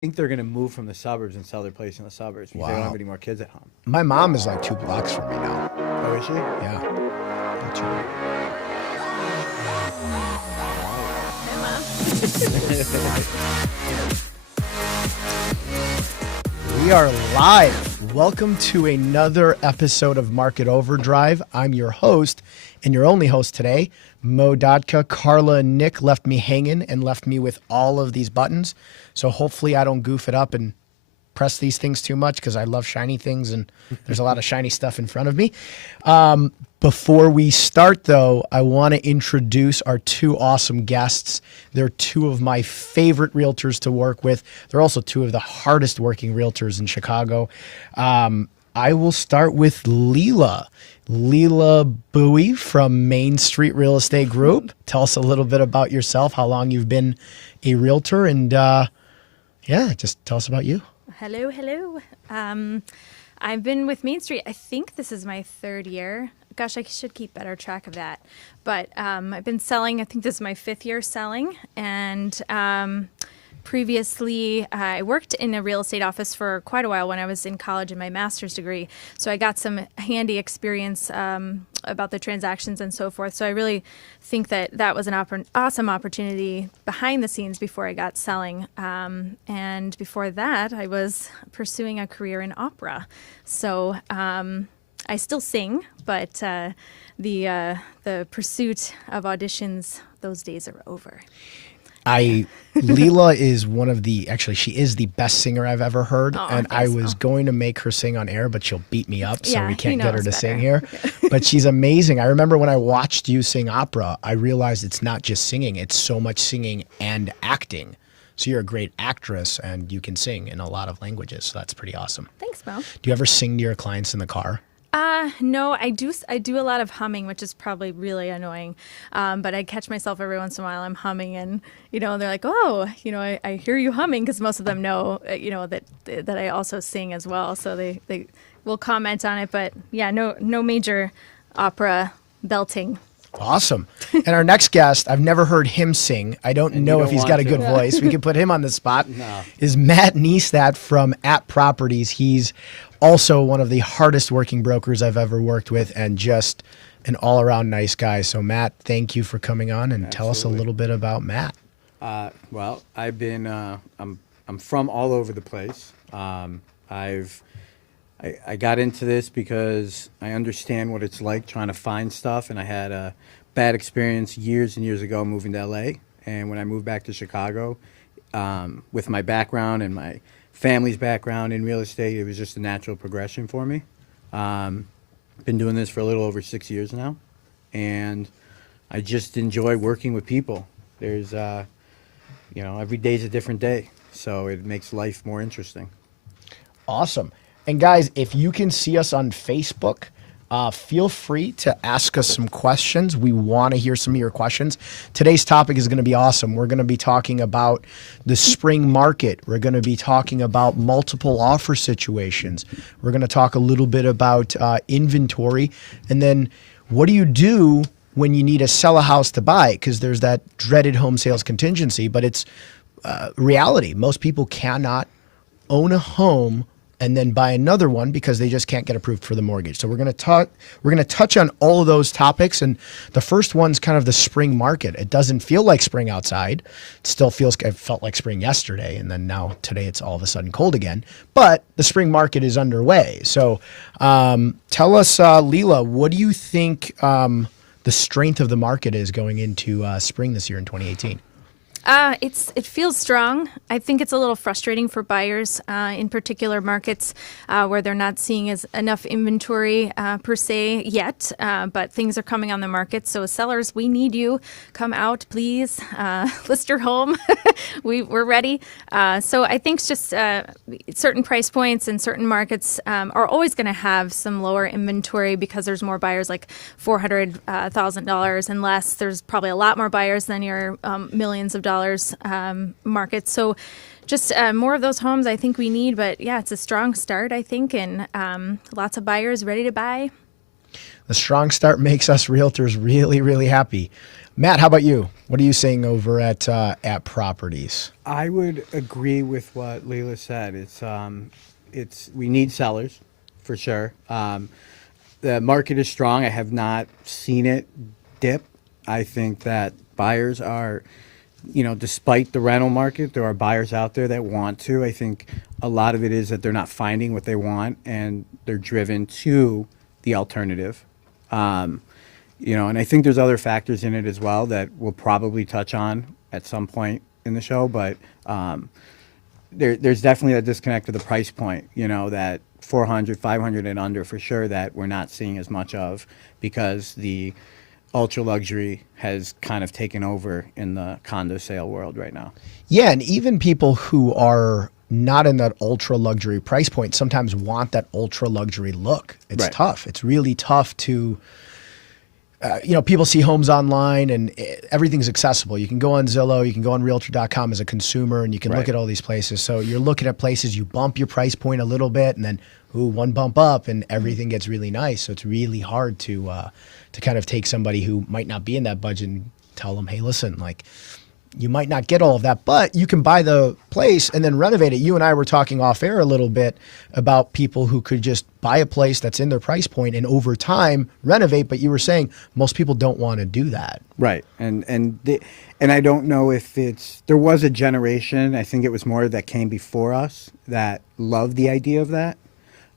think they're going to move from the suburbs and sell their place in the suburbs because they don't have any more kids at home. My mom is like 2 blocks from me now. Oh, is she? Yeah. We are live. Welcome to another episode of Market Overdrive. I'm your host and your only host today, Mo Dadkhah. Carla and Nick left me hanging and left me with all of these buttons. So hopefully I don't goof it up and press these things too much because I love shiny things and there's a lot of shiny stuff in front of me. Before we start, though, I want to introduce our two awesome guests. They're two of my favorite realtors to work with. They're also two of the hardest working realtors in Chicago. I will start with Lila. Leila Bowie from Main Street Real Estate Group. Tell us a little bit about yourself, how long you've been a realtor, and just tell us about you. Hello. I've been with Main Street. I think this is my third year. Gosh, I should keep better track of that. But I've been selling. I think this is my fifth year selling. And previously, I worked in a real estate office for quite a while when I was in college in my master's degree. So I got some handy experience about the transactions and so forth. So I really think that was an awesome opportunity behind the scenes before I got selling. And before that, I was pursuing a career in opera. So I still sing, but the pursuit of auditions, those days are over. Lila is she is the best singer I've ever heard. Oh, and I was going to make her sing on air, but she'll beat me up, so we can't get her to sing here. But she's amazing. I remember when I watched you sing opera, I realized it's not just singing, it's so much singing and acting. So you're a great actress and you can sing in a lot of languages. So that's pretty awesome. Thanks, Mo. Do you ever sing to your clients in the car? No, I do a lot of humming, which is probably really annoying. But I catch myself every once in a while I'm humming and, they're like, oh, I hear you humming, because most of them know, that I also sing as well. So they will comment on it. But yeah, no major opera belting. Awesome. And our next guest, I've never heard him sing. I don't know if he's got a good voice. We can put him on the spot. No. Is Matt Neistat from At Properties. He's also one of the hardest working brokers I've ever worked with and just an all around nice guy. So Matt, thank you for coming on and tell us a little bit about Matt. Well, I've been I'm from all over the place. I got into this because I understand what it's like trying to find stuff, and I had a bad experience years and years ago moving to LA. And when I moved back to Chicago, with my background and my family's background in real estate, it was just a natural progression for me. Been doing this for a little over 6 years now, and I just enjoy working with people. There's, every day's a different day, so it makes life more interesting. Awesome. And guys, if you can see us on Facebook, feel free to ask us some questions. We want to hear some of your questions. Today's topic is going to be awesome. We're going to be talking about the spring market. We're going to be talking about multiple offer situations. We're going to talk a little bit about inventory. And then what do you do when you need to sell a house to buy? Because there's that dreaded home sales contingency, but it's reality. Most people cannot own a home and then buy another one because they just can't get approved for the mortgage. So we're going to touch on all of those topics. And the first one's kind of the spring market. It doesn't feel like spring outside. It felt like spring yesterday. And then now today it's all of a sudden cold again. But the spring market is underway. So tell us, Lila, what do you think the strength of the market is going into spring this year in 2018? It feels strong. I think it's a little frustrating for buyers in particular markets where they're not seeing enough inventory per se yet, but things are coming on the market. So sellers, we need you. Come out, please. List your home. We're ready. So I think it's just certain price points and certain markets are always going to have some lower inventory because there's more buyers, like $400,000 and less. There's probably a lot more buyers than your millions of dollars market. So just more of those homes I think we need. But yeah, it's a strong start, I think, and lots of buyers ready to buy. The strong start makes us realtors really, really happy. Matt, how about you? What are you seeing over at properties? I would agree with what Lila said. It's we need sellers for sure. The market is strong. I have not seen it dip. I think that buyers are, despite the rental market, there are buyers out there that want to. I think a lot of it is that they're not finding what they want and they're driven to the alternative. And I think there's other factors in it as well that we'll probably touch on at some point in the show, but there's definitely a disconnect to the price point, that 400, 500 and under for sure that we're not seeing as much of because the ultra luxury has kind of taken over in the condo sale world right now. Yeah, and even people who are not in that ultra luxury price point sometimes want that ultra luxury look. It's Right. tough. It's really tough to people see homes online and everything's accessible. You can go on Zillow, you can go on Realtor.com as a consumer, and you can look Right. at all these places. So you're looking at places, you bump your price point a little bit, and then one bump up, and everything gets really nice. So it's really hard to kind of take somebody who might not be in that budget and tell them, hey, listen, like, you might not get all of that, but you can buy the place and then renovate it. You and I were talking off air a little bit about people who could just buy a place that's in their price point and over time renovate. But you were saying most people don't want to do that. Right. And I don't know if there was a generation, I think it was more that came before us that loved the idea of that.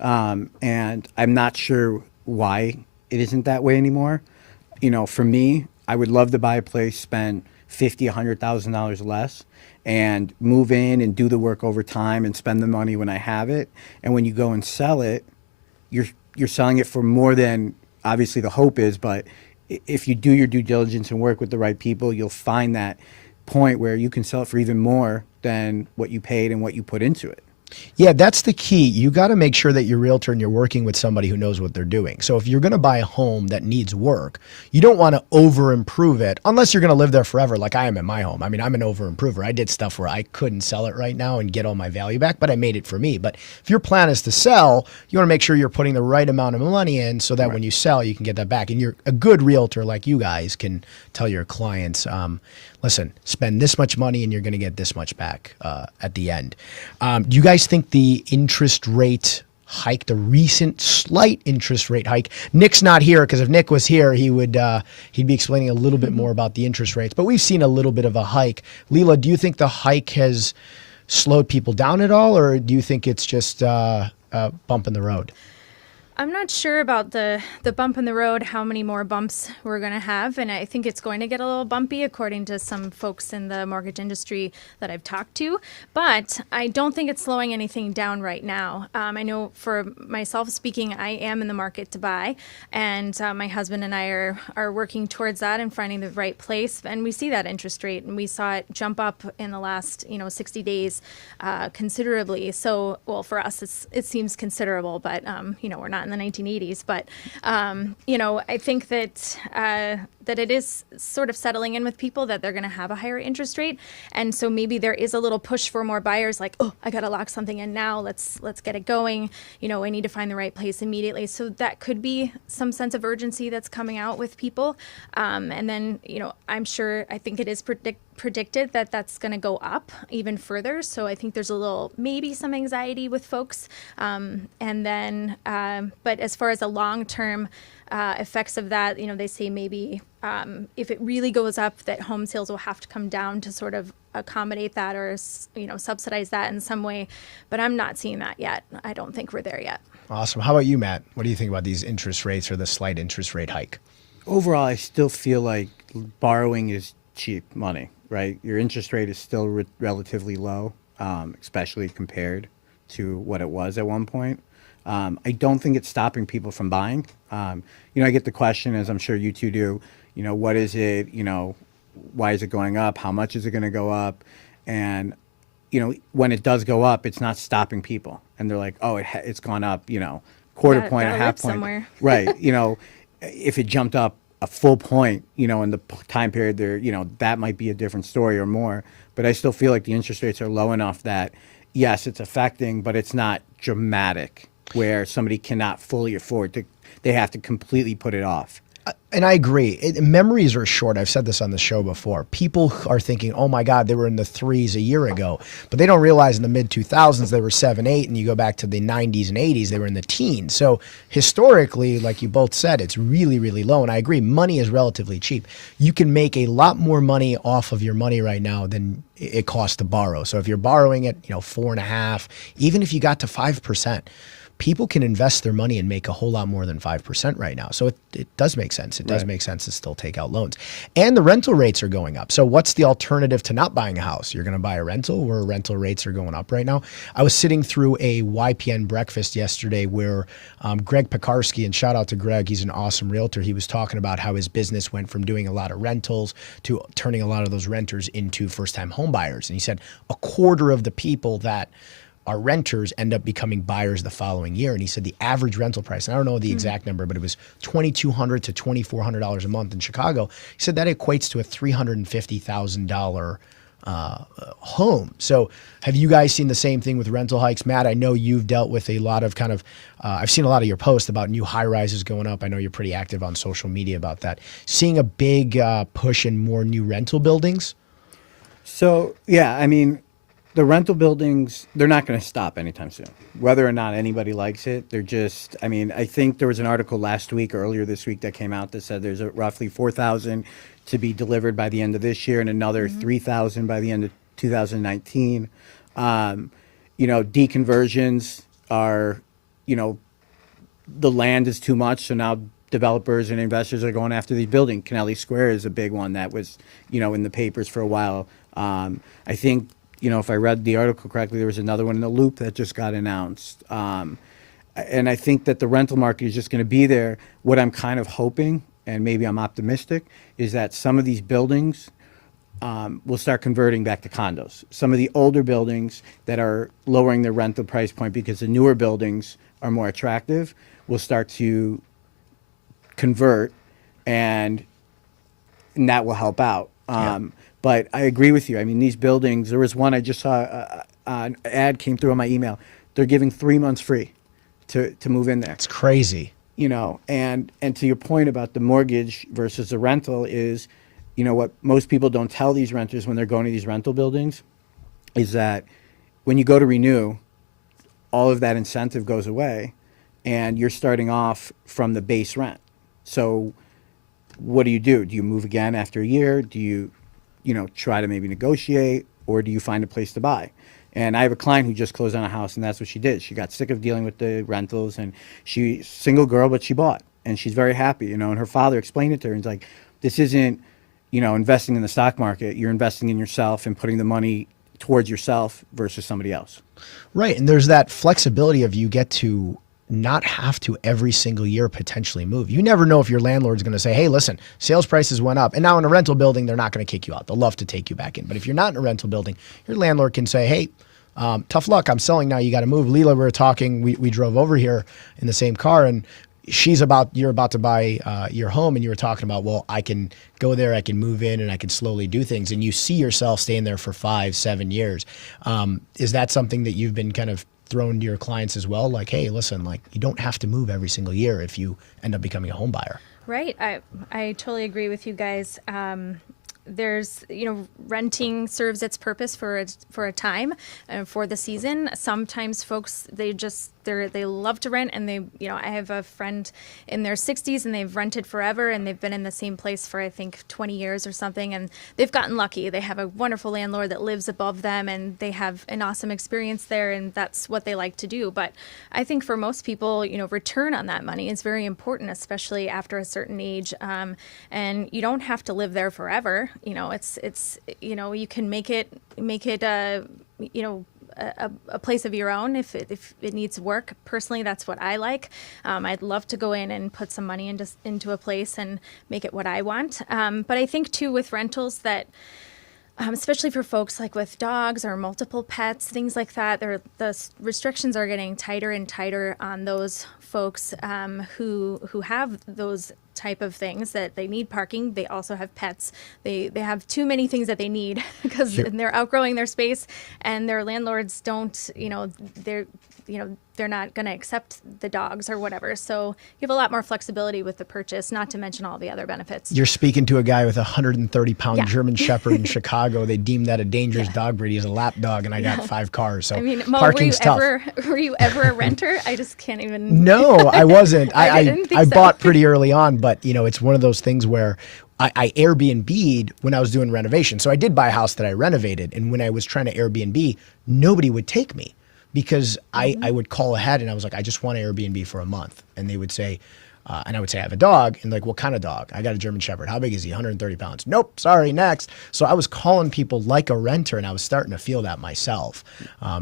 And I'm not sure why it isn't that way anymore. For me, I would love to buy a place, spend $50,000, $100,000 less, and move in and do the work over time and spend the money when I have it. And when you go and sell it, you're selling it for more than obviously the hope is. But if you do your due diligence and work with the right people, you'll find that point where you can sell it for even more than what you paid and what you put into it. Yeah, that's the key. You got to make sure that your realtor and you're working with somebody who knows what they're doing. So if you're going to buy a home that needs work, you don't want to over improve it unless you're going to live there forever like I am in my home. I mean, I'm an over improver. I did stuff where I couldn't sell it right now and get all my value back, but I made it for me. But if your plan is to sell, you want to make sure you're putting the right amount of money in so that when you sell, you can get that back. And you're a good realtor like you guys can tell your clients, listen, spend this much money and you're going to get this much back at the end. Do you guys think the interest rate hike, the recent slight interest rate hike, Nick's not here because if Nick was here, he'd be explaining a little bit more about the interest rates, but we've seen a little bit of a hike. Lila, do you think the hike has slowed people down at all, or do you think it's just a bump in the road? I'm not sure about the bump in the road, how many more bumps we're going to have. And I think it's going to get a little bumpy according to some folks in the mortgage industry that I've talked to. But I don't think it's slowing anything down right now. I know for myself speaking, I am in the market to buy. And my husband and I are working towards that and finding the right place. And we see that interest rate. And we saw it jump up in the last 60 days considerably. So, well, for us, it seems considerable. But, we're not in the 1980s, but I think that it is sort of settling in with people that they're going to have a higher interest rate, and so maybe there is a little push for more buyers. Like, oh, I got to lock something in now. Let's get it going. I need to find the right place immediately. So that could be some sense of urgency that's coming out with people, and then I think it is predicted that that's going to go up even further. So I think there's maybe some anxiety with folks, and then. But as far as the long-term effects of that, they say maybe if it really goes up, that home sales will have to come down to sort of accommodate that or, subsidize that in some way. But I'm not seeing that yet. I don't think we're there yet. Awesome. How about you, Matt? What do you think about these interest rates or the slight interest rate hike? Overall, I still feel like borrowing is cheap money, right? Your interest rate is still relatively low, especially compared to what it was at one point. I don't think it's stopping people from buying. I get the question, as I'm sure you two do, what is it? Why is it going up? How much is it going to go up? And, when it does go up, it's not stopping people. And they're like, oh, it's gone up, quarter point, a half point. Somewhere. Right. If it jumped up a full point, in the time period there, that might be a different story or more. But I still feel like the interest rates are low enough that, yes, it's affecting, but it's not dramatic where somebody cannot fully afford to, they have to completely put it off. And I agree. Memories are short. I've said this on the show before. People are thinking, oh my God, they were in the threes a year ago. But they don't realize in the mid 2000s, they were 7, 8. And you go back to the 90s and 80s, they were in the teens. So historically, like you both said, it's really, really low. And I agree, money is relatively cheap. You can make a lot more money off of your money right now than it costs to borrow. So if you're borrowing at 4.5, even if you got to 5%, people can invest their money and make a whole lot more than 5% right now. So it does make sense. It does make sense to still take out loans. And the rental rates are going up. So what's the alternative to not buying a house? You're going to buy a rental where rental rates are going up right now. I was sitting through a YPN breakfast yesterday where Greg Pekarsky, and shout out to Greg, he's an awesome realtor. He was talking about how his business went from doing a lot of rentals to turning a lot of those renters into first-time home buyers. And he said a quarter of the people that our renters end up becoming buyers the following year. And he said the average rental price, and I don't know the exact number, but it was $2,200 to $2,400 a month in Chicago. He said that equates to a $350,000 home. So have you guys seen the same thing with rental hikes? Matt, I know you've dealt with a lot of kind of, I've seen a lot of your posts about new high rises going up. I know you're pretty active on social media about that. Seeing a big push in more new rental buildings? So, yeah, I mean, the rental buildings, they're not going to stop anytime soon. Whether or not anybody likes it, they're just, I mean, I think there was an article last week or earlier this week that came out that said there's roughly 4,000 to be delivered by the end of this year and another 3,000 by the end of 2019. Deconversions are, the land is too much, so now developers and investors are going after these buildings. Kennelly Square is a big one that was, in the papers for a while. I think, if I read the article correctly, there was another one in the Loop that just got announced. And I think that the rental market is just going to be there. What I'm kind of hoping, and maybe I'm optimistic, is that some of these buildings will start converting back to condos. Some of the older buildings that are lowering their rental price point because the newer buildings are more attractive will start to convert, and that will help out. But I agree with you. I mean, these buildings, there was one I just saw, an ad came through on my email. They're giving 3 months free to move in there. It's crazy. And to your point about the mortgage versus the rental is, what most people don't tell these renters when they're going to these rental buildings is that when you go to renew, all of that incentive goes away and you're starting off from the base rent. So what do? Do you move again after a year? Do you try to maybe negotiate, or do you find a place to buy? And I have a client who just closed on a house, and that's what she did. She got sick of dealing with the rentals, and she's single girl, but she bought, and she's very happy, and her father explained it to her, and he's like, this isn't, investing in the stock market. You're investing in yourself and putting the money towards yourself versus somebody else. Right, and there's that flexibility of you get to not have to every single year potentially move. You never know if your landlord's going to say, hey, listen, sales prices went up. And now in a rental building, they're not going to kick you out. They'll love to take you back in. But if you're not in a rental building, your landlord can say, hey, tough luck. I'm selling now. You got to move. Lila, we were talking. We drove over here in the same car, and you're about to buy your home, and you were talking about, well, I can go there, I can move in, and I can slowly do things. And you see yourself staying there for 5, 7 years. Is that something that you've been kind of thrown to your clients as well? Like, hey, listen, like, you don't have to move every single year if you end up becoming a home buyer. Right. I totally agree with you guys. There's, renting serves its purpose for a time, for the season. Sometimes folks, they love to rent, and I have a friend in their 60s, and they've rented forever, and they've been in the same place for, I think, 20 years or something, and they've gotten lucky. They have a wonderful landlord that lives above them, and they have an awesome experience there, and that's what they like to do. But I think for most people, return on that money is very important, especially after a certain age, and you don't have to live there forever. It's you can make it a place of your own if it needs work. Personally, that's what I like. I'd love to go in and put some money into a place and make it what I want. But I think too with rentals that, especially for folks like with dogs or multiple pets, things like that, the restrictions are getting tighter and tighter on those folks who have those type of things, that they need parking. They also have pets. They have too many things that they need because they're outgrowing their space, and their landlords don't, they're not going to accept the dogs or whatever. So you have a lot more flexibility with the purchase, not to mention all the other benefits. You're speaking to a guy with a 130-pound Yeah. German Shepherd in Chicago. They deem that a dangerous dog breed. He's a lap dog, and I got 5 cars. So I mean, Mo, parking's tough. were you ever a renter? I just can't even. No, I wasn't. I didn't think I so. bought pretty early on, but it's one of those things where I Airbnb'd when I was doing renovation. So I did buy a house that I renovated, and when I was trying to Airbnb, nobody would take me because I would call ahead and I was like, I just want to Airbnb for a month, and they would say, and I would say, I have a dog. And like, what kind of dog? I got a German Shepherd. How big is he? 130 pounds. Nope. Sorry. Next. So I was calling people like a renter, and I was starting to feel that myself.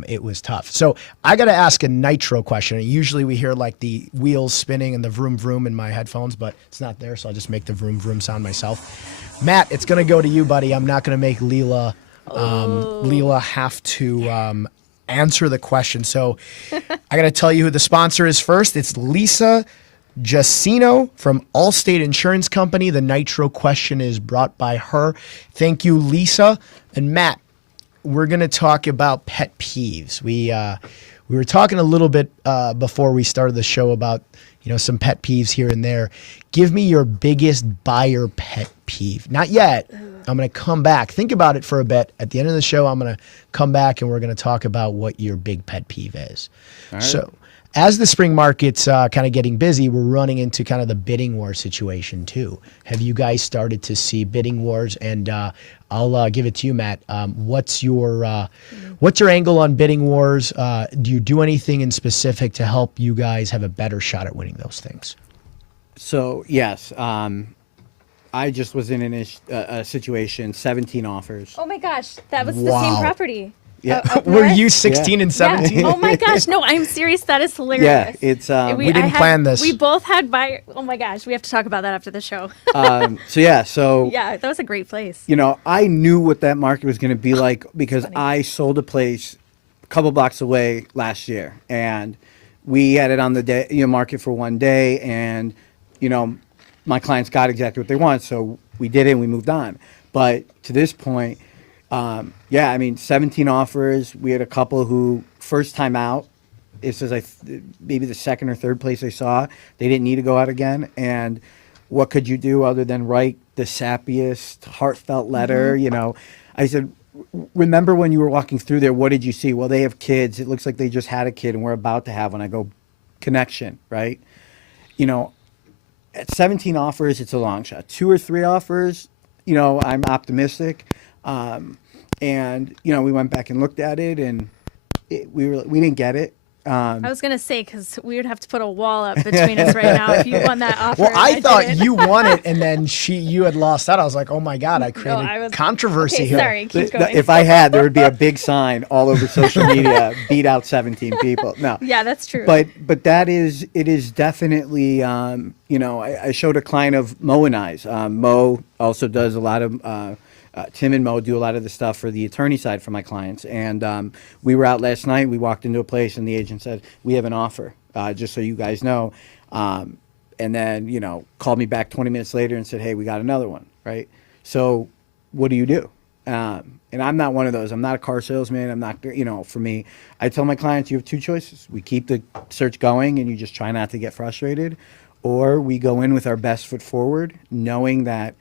It was tough. So I got to ask a nitro question. And usually we hear like the wheels spinning and the vroom vroom in my headphones, but it's not there. So I'll just make the vroom vroom sound myself. Matt, it's going to go to you, buddy. I'm not going to make Lila have to answer the question. So I got to tell you who the sponsor is first. It's Lisa Jacino from Allstate Insurance Company. The Nitro question is brought by her. Thank you, Lisa. And Matt, we're going to talk about pet peeves. We were talking a little bit before we started the show about some pet peeves here and there. Give me your biggest buyer pet peeve. Not yet. I'm going to come back. Think about it for a bit. At the end of the show, I'm going to come back and we're going to talk about what your big pet peeve is. All right. So as the spring market's kind of getting busy, we're running into kind of the bidding war situation too. Have you guys started to see bidding wars? And I'll give it to you, Matt. What's your angle on bidding wars? Do you do anything in specific to help you guys have a better shot at winning those things? So yes, I just was in a situation, 17 offers. Oh my gosh, that was the Wow. same property. Yeah. Up Were north? you 16 and 17? Yeah. Oh my gosh, no, I'm serious. That is hilarious. Yeah, it's We didn't plan this. We both had buyer. Oh my gosh, we have to talk about that after the show. so Yeah, that was a great place. I knew what that market was going to be like because I sold a place a couple blocks away last year, and we had it on the day market for one day, and my clients got exactly what they want, so we did it and we moved on. But to this point, 17 offers. We had a couple who first time out. It says maybe the second or third place they saw, they didn't need to go out again. And what could you do other than write the sappiest, heartfelt letter? I said, remember when you were walking through there, what did you see? Well, they have kids. It looks like they just had a kid and we're about to have one. I go, connection, right? At 17 offers, it's a long shot. 2 or 3 offers, I'm optimistic. And we went back and looked at it, and we didn't get it. I was gonna say, because we would have to put a wall up between us right now if you won that offer. Well, I thought didn't. you won it, and then you had lost out. I was like, oh my God, I created I was- controversy Okay, here. sorry, keep going. If I had, there would be a big sign all over social media, beat out 17 people. No. Yeah, that's true. But it is definitely, I showed a client of Mo and I's. Mo also does a lot of, Tim and Mo do a lot of the stuff for the attorney side for my clients. And we were out last night. We walked into a place and the agent said, we have an offer, just so you guys know. And then, called me back 20 minutes later and said, hey, we got another one, right? So what do you do? And I'm not one of those. I'm not a car salesman. I'm not, for me, I tell my clients, you have 2 choices. We keep the search going and you just try not to get frustrated, or we go in with our best foot forward, knowing that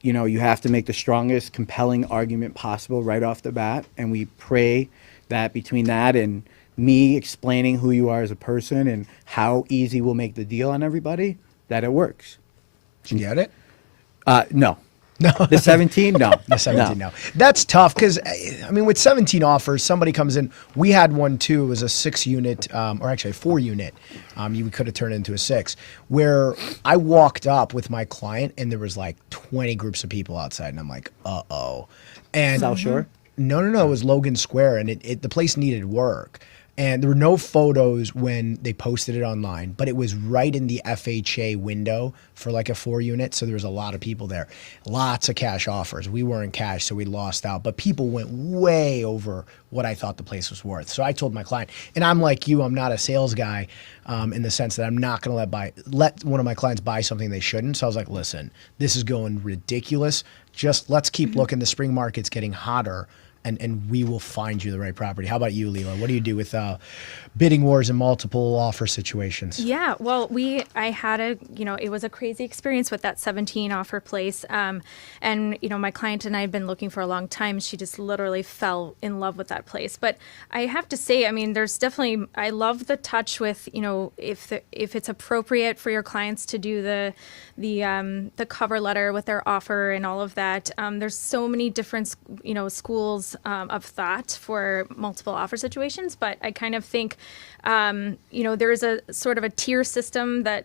you have to make the strongest, compelling argument possible right off the bat. And we pray that between that and me explaining who you are as a person and how easy we'll make the deal on everybody, that it works. Did you get it? No. No. The 17? No. The 17, no. That's tough because, with 17 offers, somebody comes in. We had one too. It was a 6-unit, or actually a 4-unit. You could have turned it into a 6, where I walked up with my client and there was like 20 groups of people outside. And I'm like, uh-oh. And South Shore? No. It was Logan Square, and the place needed work. And there were no photos when they posted it online, but it was right in the FHA window for like a 4-unit. So there was a lot of people there. Lots of cash offers. We weren't cash, so we lost out. But people went way over what I thought the place was worth. So I told my client, and I'm like you, I'm not a sales guy in the sense that I'm not going to let one of my clients buy something they shouldn't. So I was like, listen, this is going ridiculous. Just let's keep looking. The spring market's getting hotter. And we will find you the right property. How about you, Lila? What do you do with bidding wars and multiple offer situations? Yeah, well, I had it was a crazy experience with that 17 offer place. And, my client and I had been looking for a long time. She just literally fell in love with that place. But I have to say, I mean, there's definitely, I love the touch with, if it's appropriate for your clients to do the cover letter with their offer and all of that. There's so many different, schools of thought for multiple offer situations, but I kind of think, there's a sort of a tier system that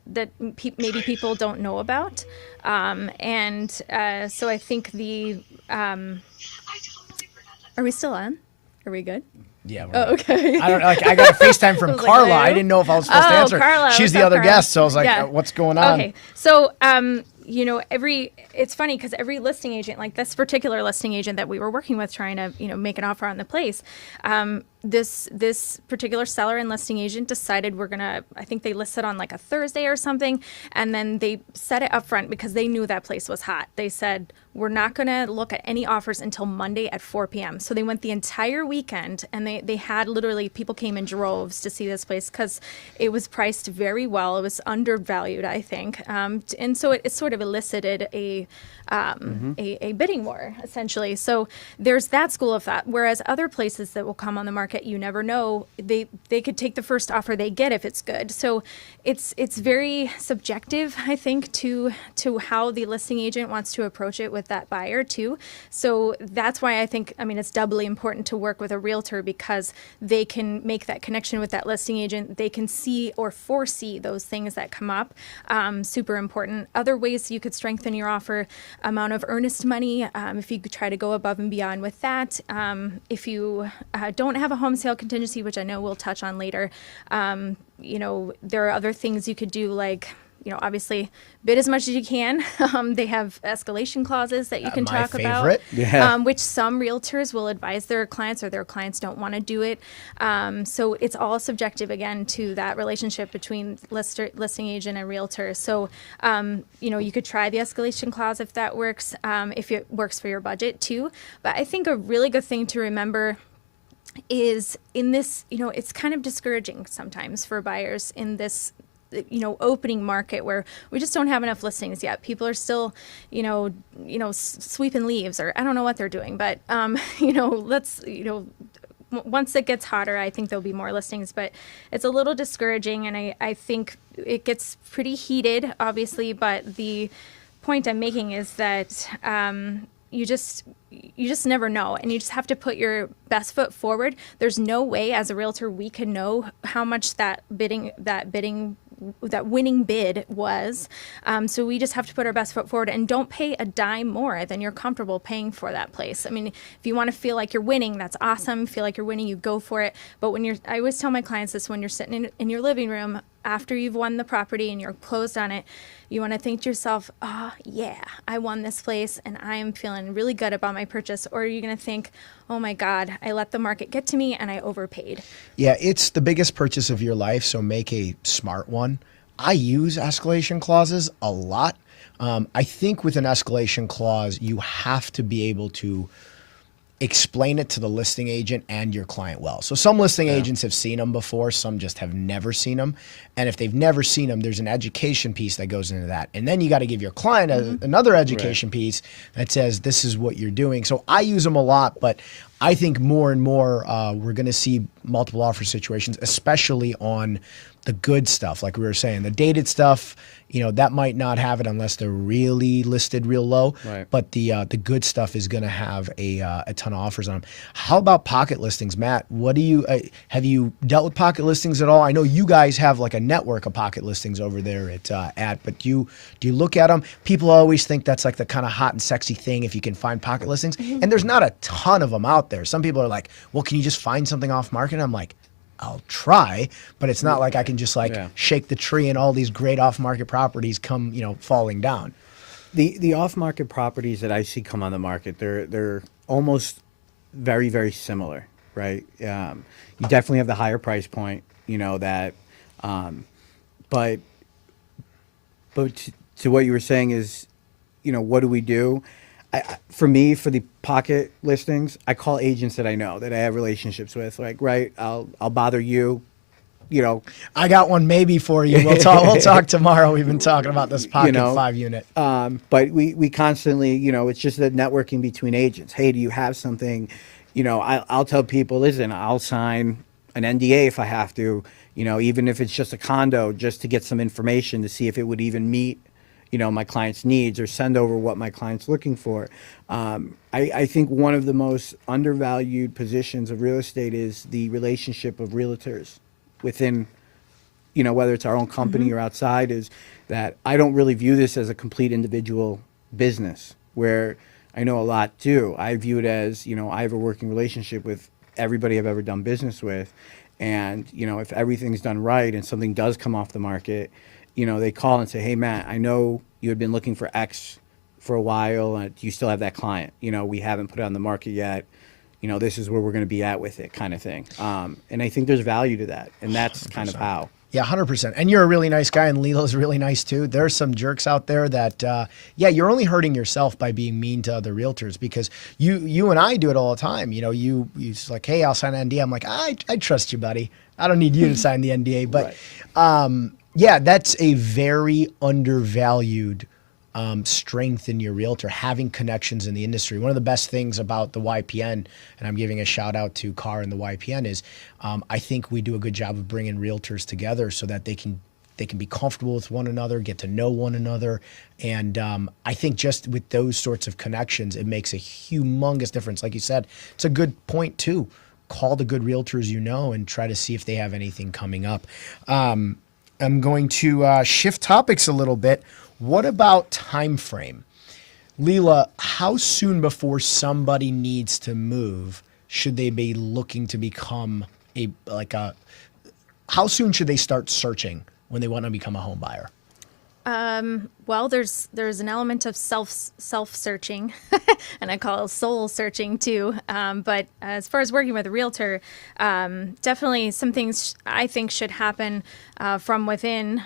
maybe people don't know about. So I think are we still on? Are we good? Yeah. Okay. I don't know. I got a FaceTime from Carla. hello? I didn't know if I was supposed to answer. Carla, She's what's the up, other Carla? guest, so I was like, Yeah. what's going on? Okay. So, it's funny because every listing agent, like this particular listing agent that we were working with trying to, make an offer on the place, this particular seller and listing agent decided I think they listed on like a Thursday or something, and then they set it up front because they knew that place was hot. They said, we're not going to look at any offers until Monday at 4 p.m. So they went the entire weekend, and they had literally, people came in droves to see this place because it was priced very well. It was undervalued, I think. And so it sort of elicited a bidding war, essentially. So there's that school of thought. Whereas other places that will come on the market, you never know. They could take the first offer they get if it's good. So it's very subjective, I think, to how the listing agent wants to approach it with that buyer too. So that's why I think, it's doubly important to work with a realtor because they can make that connection with that listing agent. They can see or foresee those things that come up. Super important. Other ways you could strengthen your offer, amount of earnest money, if you could try to go above and beyond with that. If you don't have a home sale contingency, which I know we'll touch on later, there are other things you could do, like, obviously bid as much as you can. They have escalation clauses that you can talk favorite. about, which some realtors will advise their clients or their clients don't want to do it. So it's all subjective, again, to that relationship between listing agent and realtor. So, you could try the escalation clause if that works, if it works for your budget too. But I think a really good thing to remember is in this, it's kind of discouraging sometimes for buyers in this opening market where we just don't have enough listings yet. People are still, sweeping leaves, or I don't know what they're doing, but, once it gets hotter, I think there'll be more listings, but it's a little discouraging. And I think it gets pretty heated, obviously, but the point I'm making is that, you just never know, and you just have to put your best foot forward. There's no way as a realtor we can know how much that winning bid was. So we just have to put our best foot forward and don't pay a dime more than you're comfortable paying for that place. If you want to feel like you're winning, that's awesome. Feel like you're winning, you go for it. But I always tell my clients this, when you're sitting in your living room after you've won the property and you're closed on it, you want to think to yourself, yeah, I won this place and I'm feeling really good about my purchase. Or are you going to think, oh my God, I let the market get to me and I overpaid? Yeah, it's the biggest purchase of your life, so make a smart one. I use escalation clauses a lot. I think with an escalation clause, you have to be able to explain it to the listing agent and your client well. So some listing agents have seen them before, some just have never seen them. And if they've never seen them, there's an education piece that goes into that. And then you got to give your client another education piece that says, this is what you're doing. So I use them a lot, but I think more and more we're going to see multiple offer situations, especially on the good stuff. Like we were saying, the dated stuff, that might not have it unless they're really listed real low. Right. But the good stuff is going to have a ton of offers on them. How about pocket listings, Matt? What do you have you dealt with pocket listings at all? I know you guys have like a network of pocket listings over there but do you look at them? People always think that's like the kind of hot and sexy thing if you can find pocket listings, and there's not a ton of them out there. Some people are like, well, can you just find something off market? I'm like, I'll try, but it's not like I can just like Yeah. shake the tree and all these great off-market properties come, falling down. The off-market properties that I see come on the market, they're almost very, very similar, right? You definitely have the higher price point, that, but to what you were saying is, what do we do? For me, for the pocket listings, I call agents that I know, that I have relationships with. Like, right, I'll bother you, I got one maybe for you. We'll talk. We'll talk tomorrow. We've been talking about this pocket 5-unit. But we constantly, it's just the networking between agents. Hey, do you have something? I'll tell people, listen, I'll sign an NDA if I have to, even if it's just a condo, just to get some information to see if it would even meet, my client's needs, or send over what my client's looking for. I think one of the most undervalued positions of real estate is the relationship of realtors within, whether it's our own company or outside, is that I don't really view this as a complete individual business, where I know a lot do. I view it as, I have a working relationship with everybody I've ever done business with. And, if everything's done right and something does come off the market, they call and say, hey, Matt, I know you had been looking for X for a while. Do you still have that client? We haven't put it on the market yet. This is where we're going to be at with it, kind of thing. And I think there's value to that. And that's 100%. Kind of how. Yeah, 100%. And you're a really nice guy, and Lila's really nice too. There's some jerks out there that, you're only hurting yourself by being mean to other realtors, because you and I do it all the time. You just like, hey, I'll sign an NDA. I'm like, I trust you, buddy. I don't need you to sign the NDA. But right. that's a very undervalued strength in your realtor, having connections in the industry. One of the best things about the YPN, and I'm giving a shout out to Carr and the YPN, is I think we do a good job of bringing realtors together so that they can be comfortable with one another, get to know one another. And I think just with those sorts of connections, it makes a humongous difference. Like you said, it's a good point too. Call the good realtors and try to see if they have anything coming up. I'm going to shift topics a little bit. What about time frame? Lila, how soon before somebody needs to move should they be looking to become how soon should they start searching when they want to become a home buyer? Well, there's an element of self searching, and I call it soul searching too. But as far as working with a realtor, definitely some things I think should happen from within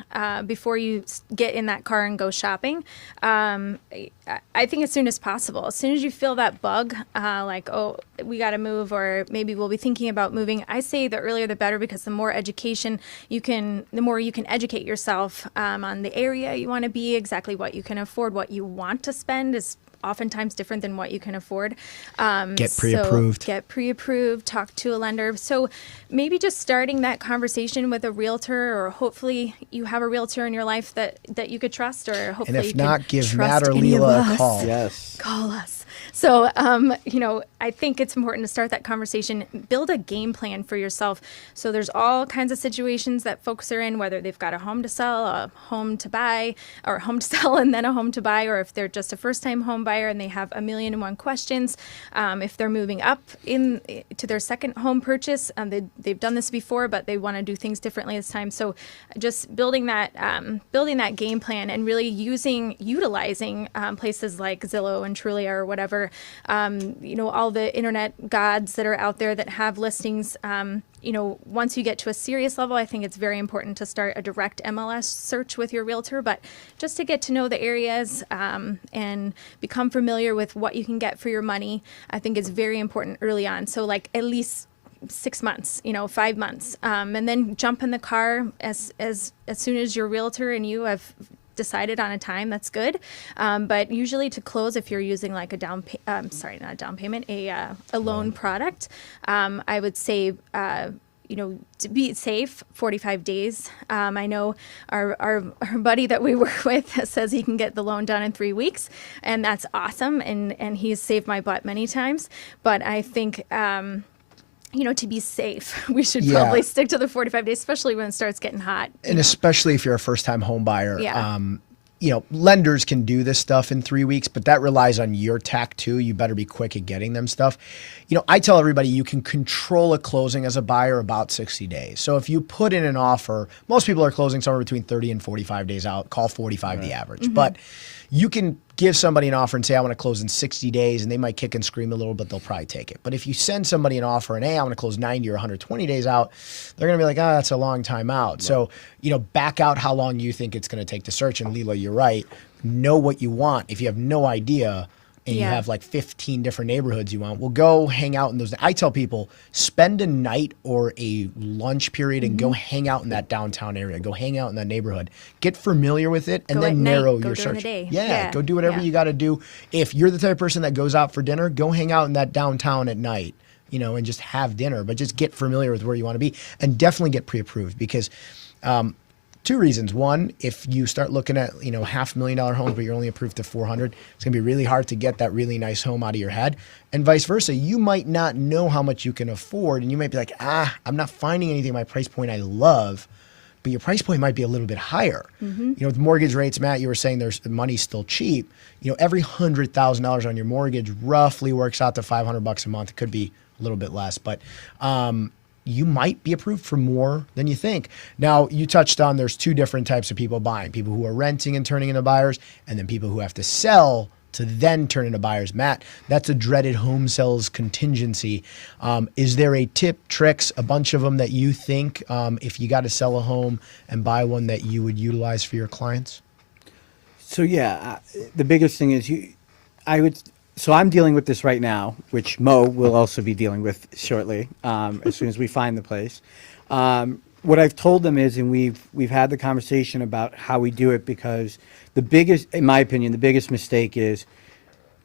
before you get in that car and go shopping. I think as soon as possible, as soon as you feel that bug, like, oh, we got to move, or maybe we'll be thinking about moving. I say the earlier the better, because the more education the more you can educate yourself on the area you want to be, exactly what you can afford. What you want to spend is oftentimes different than what you can afford. Get pre-approved. Get pre-approved, talk to a lender. So maybe just starting that conversation with a realtor, or hopefully you have a realtor in your life that you could trust, or hopefully and if you not, can give trust Matt or any of Lila a us. call. Yes. Call us. So, I think it's important to start that conversation, build a game plan for yourself. So there's all kinds of situations that folks are in, whether they've got a home to sell, a home to buy, or a home to sell and then a home to buy, or if they're just a first-time home buyer and they have 1,000,001 questions. If they're moving up to their second home purchase, they've done this before, but they want to do things differently this time. So just building that game plan, and really utilizing places like Zillow and Trulia or whatever, all the internet gods that are out there that have listings. Once you get to a serious level, I think it's very important to start a direct MLS search with your realtor, but just to get to know the areas and become familiar with what you can get for your money, I think is very important early on. So like at least 6 months, 5 months, and then jump in the car as soon as your realtor and you have decided on a time. That's good, but usually to close, if you're using like a a loan product, I would say to be safe, 45 days. I know our buddy that we work with says he can get the loan done in 3 weeks, and that's awesome, and he's saved my butt many times. But I think to be safe, we should probably stick to the 45 days, especially when it starts getting hot. And especially if you're a first-time home buyer. Yeah. lenders can do this stuff in 3 weeks, but that relies on your tack too. You better be quick at getting them stuff. I tell everybody you can control a closing as a buyer about 60 days. So if you put in an offer, most people are closing somewhere between 30 and 45 days out, call 45 the average. But you can give somebody an offer and say, I want to close in 60 days, and they might kick and scream a little, but they'll probably take it. But if you send somebody an offer and, hey, I want to close 90 or 120 days out, they're going to be like, that's a long time out. Right. So, back out how long you think it's going to take to search. And Lila, you're right. Know what you want. If you have no idea, and you have like 15 different neighborhoods you want, well, go hang out in those. I tell people, spend a night or a lunch period and go hang out in that downtown area. Go hang out in that neighborhood. Get familiar with it, and then narrow your search. Yeah, go do whatever you got to do. If you're the type of person that goes out for dinner, go hang out in that downtown at night, and just have dinner. But just get familiar with where you want to be, and definitely get pre-approved because two reasons. One, if you start looking at, $500,000 homes, but you're only approved to 400, it's going to be really hard to get that really nice home out of your head. And vice versa. You might not know how much you can afford, and you might be like, I'm not finding anything at my price point I love, but your price point might be a little bit higher. With mortgage rates, Matt, you were saying the money's still cheap. Every $100,000 on your mortgage roughly works out to $500 a month. It could be a little bit less, but you might be approved for more than you think. Now, you touched on there's two different types of people buying. People who are renting and turning into buyers, and then people who have to sell to then turn into buyers. Matt, that's a dreaded home sales contingency. Is there a tip, tricks, a bunch of them that you think if you got to sell a home and buy one that you would utilize for your clients? So the biggest thing is So I'm dealing with this right now, which Mo will also be dealing with shortly, as soon as we find the place. What I've told them is, and we've had the conversation about how we do it, because in my opinion, the biggest mistake is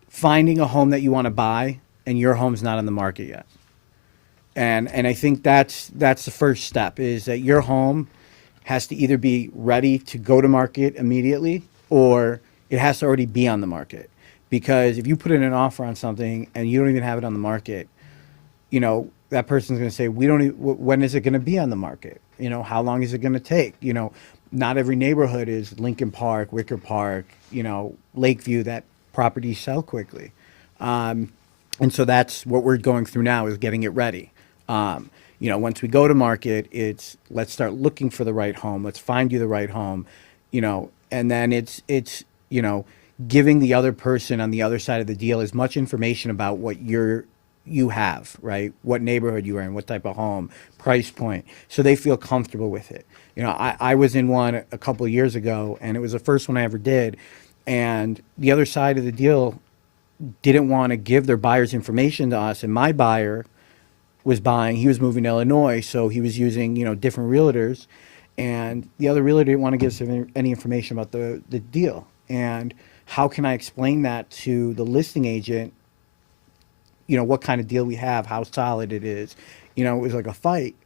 finding a home that you want to buy and your home's not on the market yet. And I think that's the first step, is that your home has to either be ready to go to market immediately, or it has to already be on the market. Because if you put in an offer on something and you don't even have it on the market, that person's going to say, when is it going to be on the market? How long is it going to take? Not every neighborhood is Lincoln Park, Wicker Park, Lakeview, that properties sell quickly. And so that's what we're going through now, is getting it ready. Once we go to market, it's let's start looking for the right home. Let's find you the right home, and then it's giving the other person on the other side of the deal as much information about what you have, right? What neighborhood you are in, what type of home, price point, so they feel comfortable with it. I was in one a couple of years ago, and it was the first one I ever did, and the other side of the deal didn't want to give their buyer's information to us, and my buyer was buying. He was moving to Illinois, so he was using different realtors, and the other realtor didn't want to give us any information about the deal. And how can I explain that to the listing agent, what kind of deal we have, how solid it is? It was like a fight.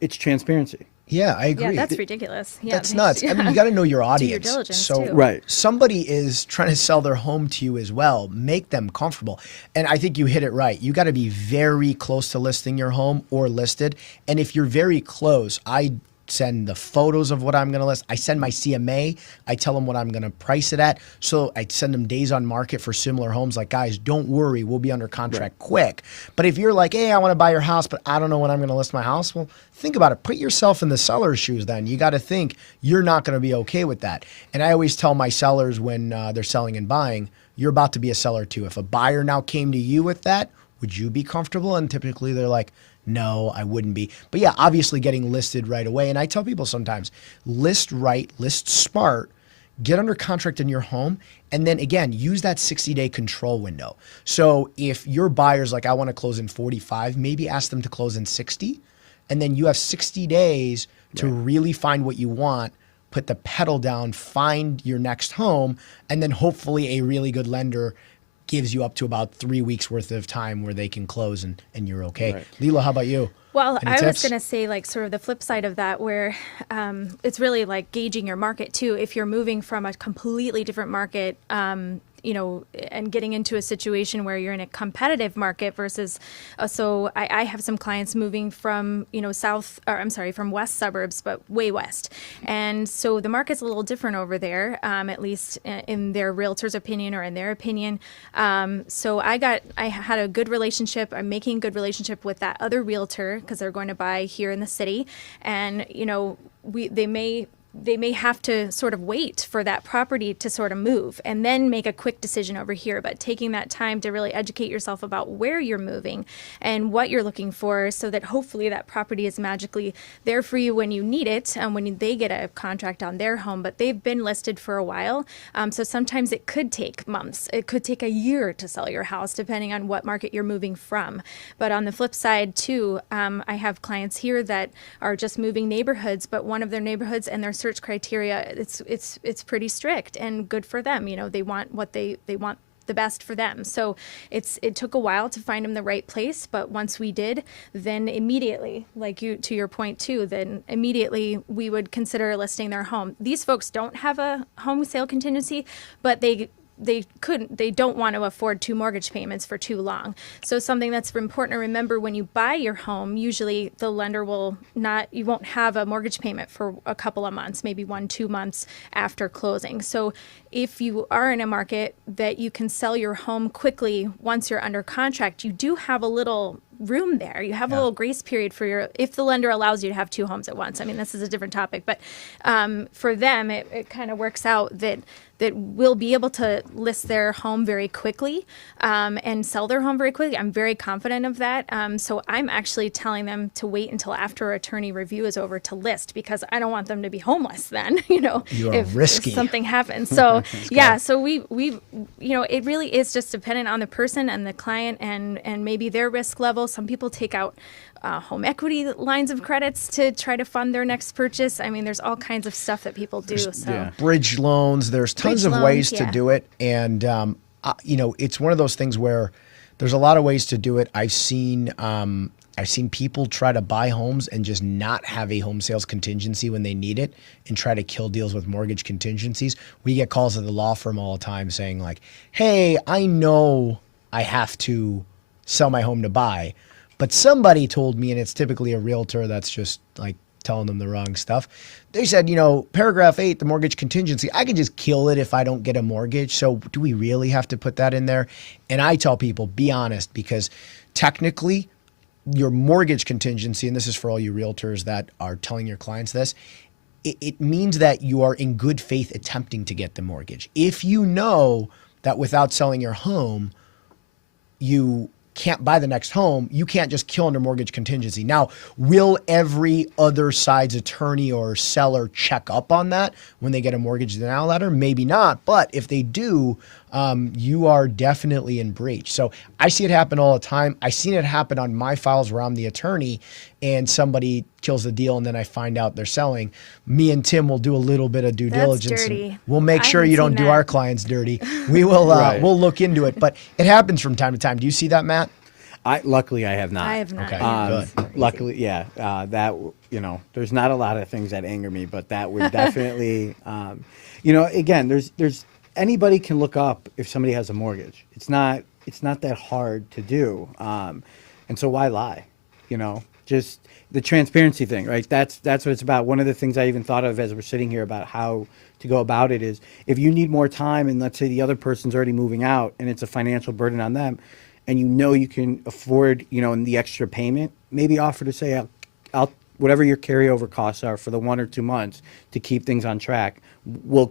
It's transparency. Yeah, I agree. Yeah, that's ridiculous. Yeah, that's nuts. I mean, you got to know your audience. Do your diligence, so, too. Right. Somebody is trying to sell their home to you as well. Make them comfortable. And I think you hit it right. You got to be very close to listing your home or listed. And if you're very close, I send the photos of what I'm going to list. I send my CMA. I tell them what I'm going to price it at. So I send them days on market for similar homes. Like, guys, don't worry. We'll be under contract quick. But if you're like, hey, I want to buy your house, but I don't know when I'm going to list my house. Well, think about it. Put yourself in the seller's shoes then. You got to think you're not going to be okay with that. And I always tell my sellers when they're selling and buying, you're about to be a seller too. If a buyer now came to you with that, would you be comfortable? And typically they're like, no, I wouldn't be. But yeah, obviously getting listed right away. And I tell people sometimes, list right, list smart, get under contract in your home, and then again, use that 60-day control window. So if your buyer's like, I want to close in 45, maybe ask them to close in 60, and then you have 60 days to really find what you want, put the pedal down, find your next home, and then hopefully a really good lender gives you up to about 3 weeks worth of time where they can close and you're okay. Right. Lila, how about you? Well, Any I tips? was going to say, like, sort of the flip side of that, where it's really like gauging your market too. If you're moving from a completely different market, and getting into a situation where you're in a competitive market versus, so I have some clients moving from, from west suburbs, but way west. And so the market's a little different over there, at least in their realtor's opinion or in their opinion. So I had a good relationship. I'm making a good relationship with that other realtor because they're going to buy here in the city. And, they may have to sort of wait for that property to sort of move and then make a quick decision over here. But taking that time to really educate yourself about where you're moving and what you're looking for so that hopefully that property is magically there for you when you need it and when they get a contract on their home. But they've been listed for a while. So sometimes it could take months. It could take a year to sell your house, depending on what market you're moving from. But on the flip side, too, I have clients here that are just moving neighborhoods, but one of their neighborhoods and their search criteria, it's pretty strict and good for them. They want what they want the best for them. So it took a while to find them the right place, but once we did, then immediately, to your point too, then immediately we would consider listing their home. These folks don't have a home sale contingency, but they don't want to afford 2 mortgage payments for too long. So something that's important to remember when you buy your home, usually the lender you won't have a mortgage payment for a couple of months, maybe 1-2 months after closing. So if you are in a market that you can sell your home quickly once you're under contract, you do have a little room there. You have a little grace period if the lender allows you to have 2 homes at once. I mean, this is a different topic, but for them, it kind of works out that will be able to list their home very quickly and sell their home very quickly. I'm very confident of that. So I'm actually telling them to wait until after attorney review is over to list, because I don't want them to be homeless then, if something happens. So so we it really is just dependent on the person and the client and maybe their risk level. Some people take out home equity lines of credits to try to fund their next purchase. I mean, there's all kinds of stuff that people do. Bridge loans, there's tons of ways to do it. And, it's one of those things where there's a lot of ways to do it. I've seen people try to buy homes and just not have a home sales contingency when they need it and try to kill deals with mortgage contingencies. We get calls at the law firm all the time saying like, hey, I know I have to sell my home to buy, but somebody told me, and it's typically a realtor that's just like telling them the wrong stuff. They said, paragraph 8, the mortgage contingency, I can just kill it if I don't get a mortgage. So do we really have to put that in there? And I tell people, be honest, because technically your mortgage contingency, and this is for all you realtors that are telling your clients this, it means that you are in good faith attempting to get the mortgage. If you know that without selling your home, you can't buy the next home, you can't just kill under mortgage contingency. Now, will every other side's attorney or seller check up on that when they get a mortgage denial letter? Maybe not, but if they do, you are definitely in breach. So I see it happen all the time. I've seen it happen on my files where I'm the attorney and somebody kills the deal and then I find out they're selling. Me and Tim will do a little bit of due diligence. Dirty. We'll make sure you don't do our clients dirty. We will we'll look into it, but it happens from time to time. Do you see that, Matt? Luckily, I have not. I have not. Okay, good. Luckily, that, there's not a lot of things that anger me, but that would definitely, again, there's anybody can look up if somebody has a mortgage. It's not that hard to do. And so why lie? Just the transparency thing, right? That's what it's about. One of the things I even thought of as we're sitting here about how to go about it is if you need more time and let's say the other person's already moving out and it's a financial burden on them, and you can afford, the extra payment, maybe offer to say, I'll whatever your carryover costs are for the 1 or 2 months to keep things on track, we'll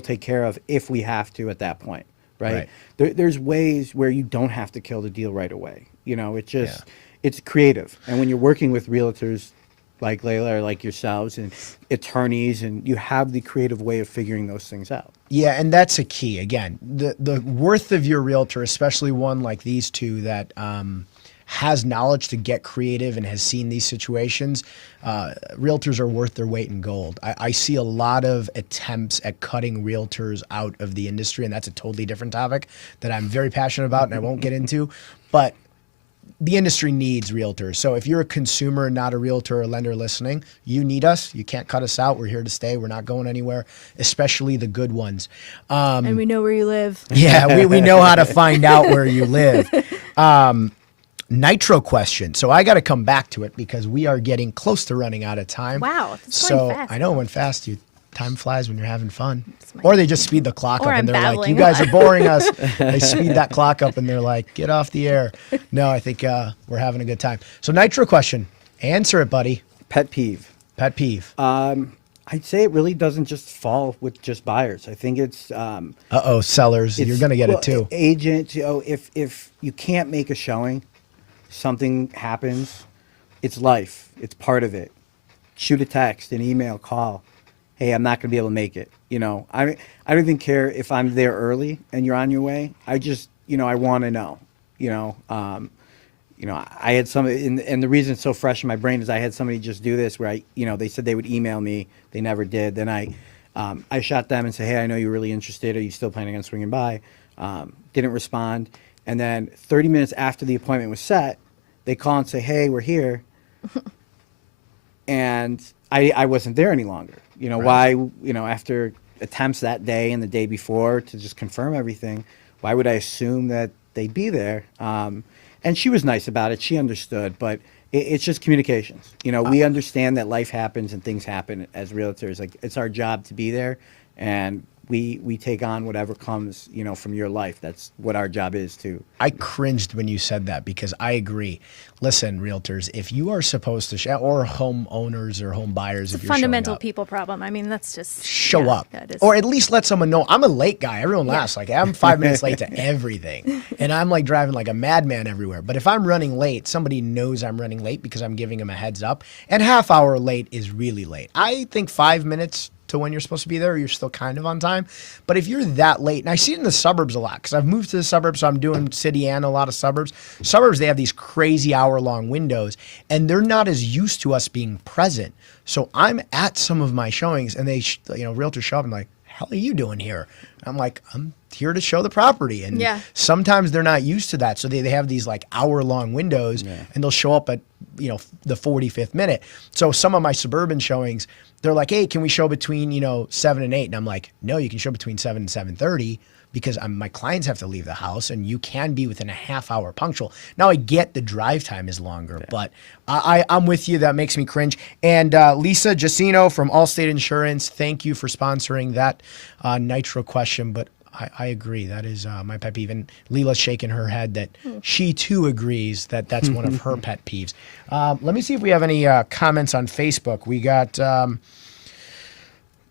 take care of if we have to at that point, right? There's ways where you don't have to kill the deal right away. It's just, it's creative. And when you're working with realtors like Leila or like yourselves and attorneys, and you have the creative way of figuring those things out. Yeah, and that's a key. Again, the worth of your realtor, especially one like these two that has knowledge to get creative and has seen these situations, realtors are worth their weight in gold. I see a lot of attempts at cutting realtors out of the industry, and that's a totally different topic that I'm very passionate about and I won't get into. But the industry needs realtors. So if you're a consumer, not a realtor or lender listening, you need us. You can't cut us out. We're here to stay. We're not going anywhere, especially the good ones. And we know where you live. Yeah, we know how to find out where you live. Nitro question. So I got to come back to it because we are getting close to running out of time. Wow, it's so going fast. I know it went fast. Time flies when you're having fun. Or they just speed the clock Or up and I'm they're like, babbling you guys are boring us. They speed that clock up and they're like, get off the air. No, I think we're having a good time. So Nitro question. Answer it, buddy. Pet peeve. Pet peeve. I'd say it really doesn't just fall with just buyers. I think it's Sellers. You're going to get it too. Agents, if you can't make a showing, something happens, it's life. It's part of it. Shoot a text, an email, call. Hey, I'm not going to be able to make it. I don't even care if I'm there early and you're on your way. I just, I want to know. I had and the reason it's so fresh in my brain is I had somebody just do this where they said they would email me. They never did. Then I shot them and said, hey, I know you're really interested. Are you still planning on swinging by? Didn't respond. And then 30 minutes after the appointment was set, they call and say, hey, we're here. And I wasn't there any longer. Right. Why, after attempts that day and the day before to just confirm everything, why would I assume that they'd be there? And she was nice about it. She understood, but it's just communications. We understand that life happens and things happen as realtors. Like, it's our job to be there, and we take on whatever comes, from your life. That's what our job is too. I cringed when you said that because I agree. Listen, realtors, if you are supposed to or homeowners or home buyers, It's if a you're fundamental showing up, people problem. I mean, that's just show up, that is. or at least let someone know. I'm a late guy. Everyone laughs. Like, I'm 5 minutes late to everything, and I'm like driving like a madman everywhere. But if I'm running late, somebody knows I'm running late because I'm giving them a heads up. And half hour late is really late. I think 5 minutes to when you're supposed to be there, you're still kind of on time. But if you're that late, and I see it in the suburbs a lot because I've moved to the suburbs, so I'm doing city and a lot of suburbs. Suburbs, they have these crazy hour-long windows, and they're not as used to us being present. So I'm at some of my showings, and they, realtors show up and like, hell are you doing here? I'm like, I'm here to show the property. And sometimes they're not used to that. So they have these like hour-long windows, and they'll show up at, the 45th minute. So some of my suburban showings, they're like, hey, can we show between, 7 and 8? And I'm like, no, you can show between 7 and 7:30 because my clients have to leave the house, and you can be within a half hour punctual. Now, I get the drive time is longer, but I'm with you. That makes me cringe. And Lisa Jacino from Allstate Insurance, thank you for sponsoring that Nitro question. But I agree. That is my pet peeve. And Lila's shaking her head that she too agrees that that's one of her pet peeves. Let me see if we have any comments on Facebook. We got,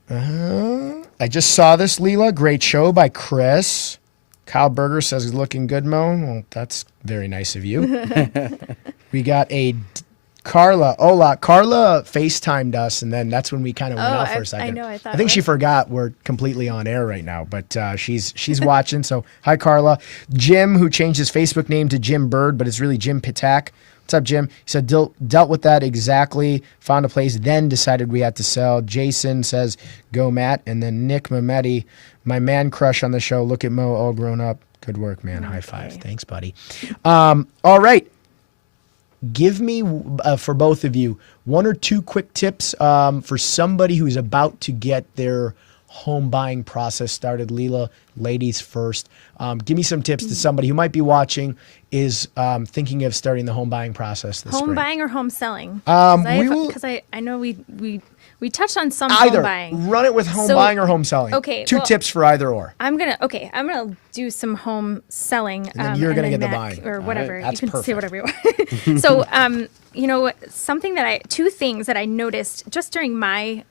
I just saw this, Lila. Great show by Chris. Kyle Berger says he's looking good, Mo. Well, that's very nice of you. We got a Carla. Hola. Carla FaceTimed us, and then that's when we kind of went out for a second. I know. I think she forgot we're completely on air right now, but she's watching. So hi, Carla. Jim, who changed his Facebook name to Jim Bird, but it's really Jim Pitak. What's up, Jim? He said, dealt with that exactly, found a place, then decided we had to sell. Jason says, go, Matt. And then Nick Mametti, my man crush on the show. Look at Mo, all grown up. Good work, man. High five. Thanks, buddy. All right. Give me, for both of you, one or two quick tips for somebody who's about to get their home buying process started. Lila, ladies first. Give me some tips to somebody who might be watching, is thinking of starting the home buying process this spring. Home buying or home selling? Because I know we touched on some either home buying. run it with home buying or home selling. Okay, two tips for either or. I'm gonna do some home selling. And then you're gonna get the Matt, buying or whatever. That's you can perfect. say whatever you want. So two things that I noticed just during my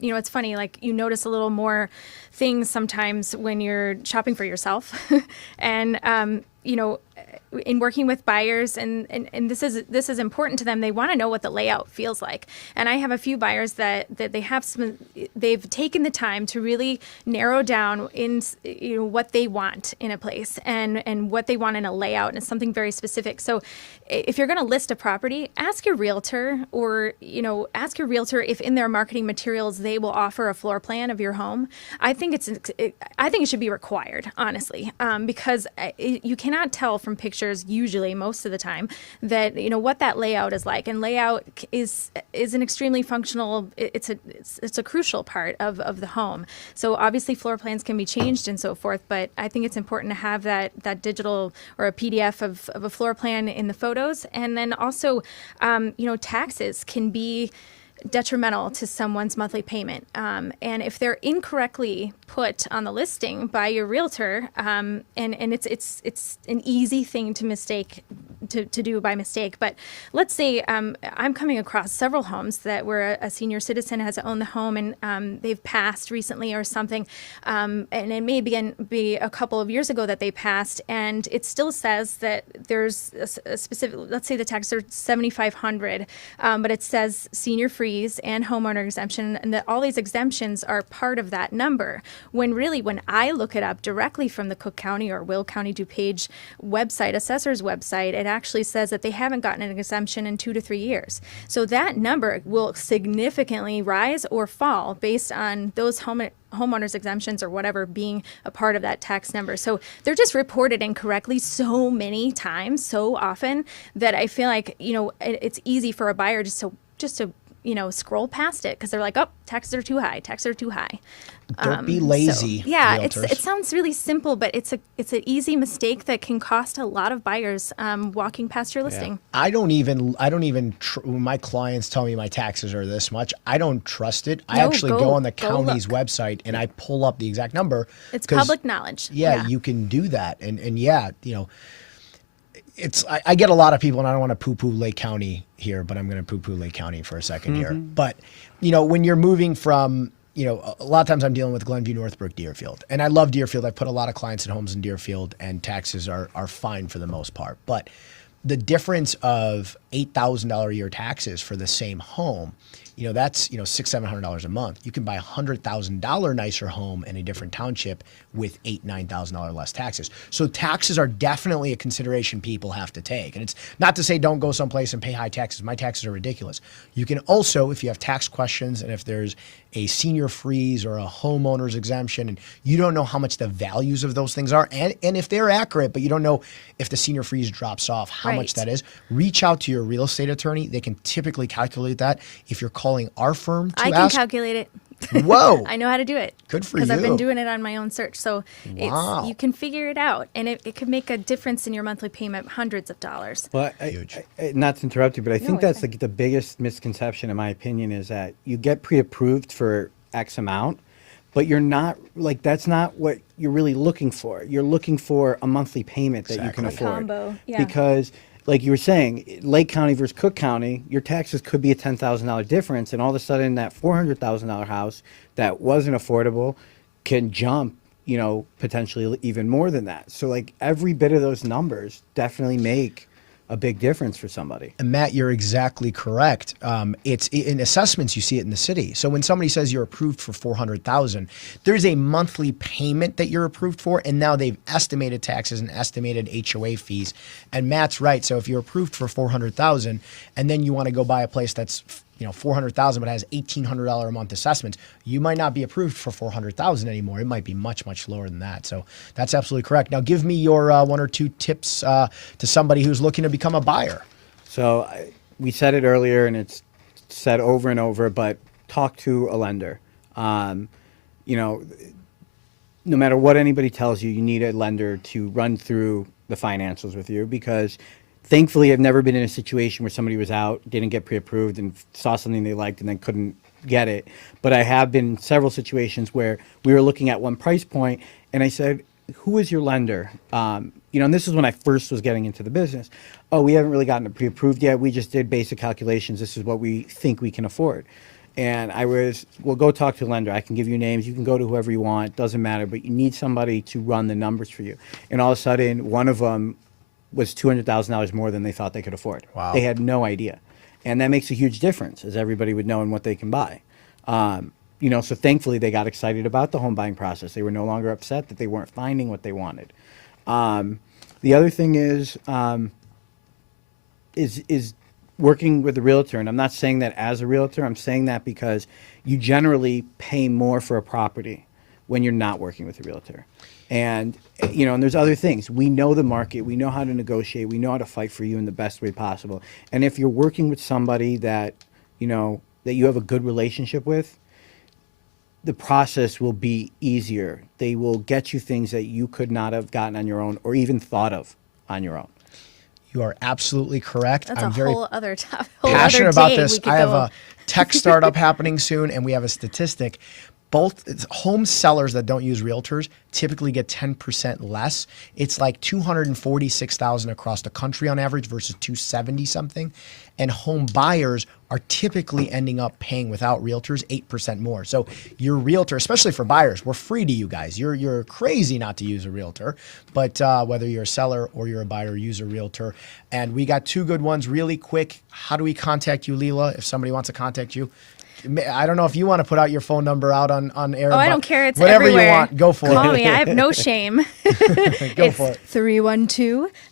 it's funny, like you notice a little more things sometimes when you're shopping for yourself. And, in working with buyers, and this is important to them. They want to know what the layout feels like. And I have a few buyers that they've taken the time to really narrow down in what they want in a place and what they want in a layout, and it's something very specific. So if you're going to list a property, ask your realtor if in their marketing materials they will offer a floor plan of your home. I think it should be required, honestly, because you cannot tell from pictures usually most of the time that what that layout is like. And layout is an extremely functional. It's a crucial part of the home. So obviously floor plans can be changed and so forth, but I think it's important to have that digital or a PDF of a floor plan in the photos. And then also, taxes can be detrimental to someone's monthly payment. And if they're incorrectly put on the listing by your realtor, and it's an easy thing to do by mistake. But let's say I'm coming across several homes that where a senior citizen has owned the home and they've passed recently or something, and it may be a couple of years ago that they passed, and it still says that there's a specific. Let's say the taxes are $7,500, but it says senior freeze and homeowner exemption, and that all these exemptions are part of that number. When really, when I look it up directly from the Cook County or Will County DuPage website, assessor's website, it actually says that they haven't gotten an exemption in 2 to 3 years. So that number will significantly rise or fall based on those homeowners exemptions or whatever being a part of that tax number. So they're just reported incorrectly so many times, so often, that I feel like, it's easy for a buyer just to scroll past it because they're like, oh, taxes are too high. Don't be lazy. So, yeah, realtors. it sounds really simple, but it's an easy mistake that can cost a lot of buyers walking past your listing. I don't even when my clients tell me my taxes are this much, I don't trust it. I actually go on the county's website and I pull up the exact number. It's public knowledge. Yeah, you can do that. And yeah, I get a lot of people, and I don't want to poo-poo Lake County here, but I'm going to poo-poo Lake County for a second here. But, when you're moving from, a lot of times I'm dealing with Glenview, Northbrook, Deerfield. And I love Deerfield. I put a lot of clients and homes in Deerfield, and taxes are fine for the most part. But the difference of $8,000 a year taxes for the same home, that's $600-700 a month. You can buy a $100,000 nicer home in a different township with $8,000-9,000 less taxes. So taxes are definitely a consideration people have to take. And it's not to say don't go someplace and pay high taxes. My taxes are ridiculous. You can also, if you have tax questions and if there's a senior freeze or a homeowner's exemption and you don't know how much the values of those things are, and if they're accurate, but you don't know if the senior freeze drops off, how much that is, reach out to your real estate attorney. They can typically calculate that. If you're calling our firm to I can calculate it. Whoa. I know how to do it. Good for you. Because I've been doing it on my own search. So Wow. you can figure it out. And it could make a difference in your monthly payment, hundreds of dollars. Well, Huge. Not to interrupt you, but I think No, that's like the biggest misconception, in my opinion, is that you get pre-approved for X amount, but you're not that's not what you're really looking for. You're looking for a monthly payment that you can Exactly. afford. Combo, yeah. Because, like you were saying, Lake County versus Cook County, your taxes could be a $10,000 difference, and all of a sudden that $400,000 house that wasn't affordable can jump, potentially even more than that. So like every bit of those numbers definitely make a big difference for somebody. And Matt, you're exactly correct. It's in assessments, you see it in the city. So when somebody says you're approved for $400,000, there's a monthly payment that you're approved for, and now they've estimated taxes and estimated HOA fees. And Matt's right. So if you're approved for $400,000, and then you want to go buy a place that's $400,000 but has $1,800 a month assessments, you might not be approved for $400,000 anymore. It might be much, much lower than that. So that's absolutely correct. Now give me your 1 or 2 tips to somebody who's looking to become a buyer. So we said it earlier, and it's said over and over, but talk to a lender. No matter what anybody tells you, you need a lender to run through the financials with you, because thankfully I've never been in a situation where somebody was out, didn't get pre-approved, and saw something they liked and then couldn't get it. But I have been in several situations where we were looking at one price point, and I said, who is your lender? And this is when I first was getting into the business. Oh, we haven't really gotten it pre-approved yet. We just did basic calculations. This is what we think we can afford. And I was, well, go talk to a lender. I can give you names. You can go to whoever you want. Doesn't matter. But you need somebody to run the numbers for you. And all of a sudden, one of them was $200,000 more than they thought they could afford. Wow. They had no idea. And that makes a huge difference, as everybody would know, in what they can buy. So thankfully they got excited about the home buying process. They were no longer upset that they weren't finding what they wanted. The other thing is working with a realtor. And I'm not saying that as a realtor. I'm saying that because you generally pay more for a property when you're not working with a realtor. And, and there's other things. We know the market. We know how to negotiate. We know how to fight for you in the best way possible. And if you're working with somebody that, that you have a good relationship with, the process will be easier. They will get you things that you could not have gotten on your own or even thought of on your own. You are absolutely correct. That's I'm a very whole other topic. passionate about this. I have a tech startup happening soon, and we have a statistic. Both home sellers that don't use realtors typically get 10% less. It's like 246,000 across the country on average versus 270 something. And home buyers are typically ending up paying without realtors 8% more. So your realtor, especially for buyers, we're free to you guys. You're crazy not to use a realtor, but whether you're a seller or you're a buyer, use a realtor. And we got two good ones really quick. How do we contact you, Lila, if somebody wants to contact you? I don't know if you want to put out your phone number out on air. Oh, I don't care. It's whatever everywhere. you want. Go for it. Call me. I have no shame. Go for it.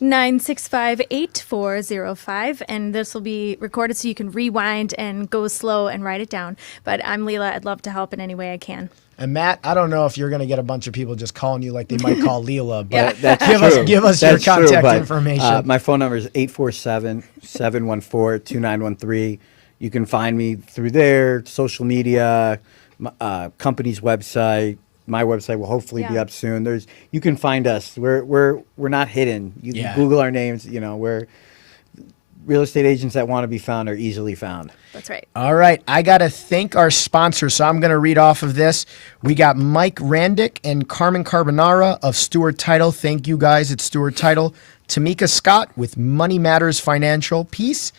312-965-8405. And this will be recorded so you can rewind and go slow and write it down. But I'm Lila. I'd love to help in any way I can. And Matt, I don't know if you're going to get a bunch of people just calling you like they might call Lila, but That's give us your That's contact but, information. My phone number is 847-714-2913. You can find me through there, social media, company's website. My website will hopefully be up soon. You can find us. We're not hidden. You can Google our names. We're real estate agents that want to be found are easily found. That's right. All right. I got to thank our sponsors, so I'm going to read off of this. We got Mike Randick and Carmen Carbonara of Stewart Title. Thank you guys at Stewart Title. Tamika Scott with Money Matters Financial Peace.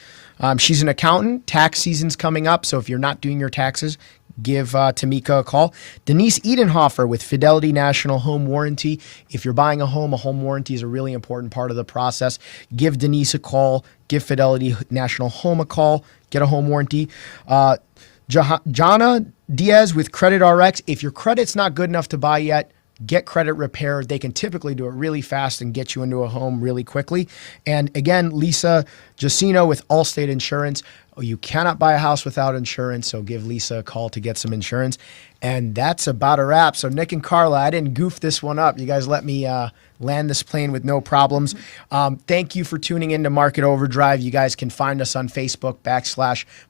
She's an accountant. Tax season's coming up, so if you're not doing your taxes, give Tamika a call. Denise Edenhofer with Fidelity National Home Warranty. If you're buying a home warranty is a really important part of the process. Give Denise a call. Give Fidelity National Home a call. Get a home warranty. Jana Diaz with Credit RX. If your credit's not good enough to buy yet, get credit repair. They can typically do it really fast and get you into a home really quickly. And again, Lisa Jacino with Allstate Insurance. You cannot buy a house without insurance, so give Lisa a call to get some insurance. And that's about a wrap. So Nick and Carla, I didn't goof this one up. You guys let me land this plane with no problems. Thank you for tuning in to Market Overdrive. You guys can find us on Facebook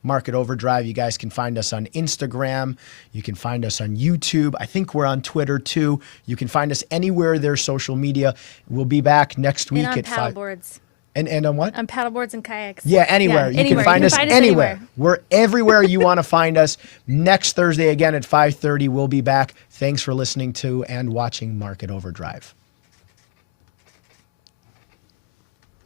/Market Overdrive. You guys can find us on Instagram. You can find us on YouTube. I think we're on Twitter too. You can find us anywhere there's social media. We'll be back next week and on at 5. Paddleboards. And on what? On paddleboards and kayaks. Yeah, anywhere. You can find us anywhere. We're everywhere you want to find us. Next Thursday again at 5:30, we'll be back. Thanks for listening to and watching Market Overdrive.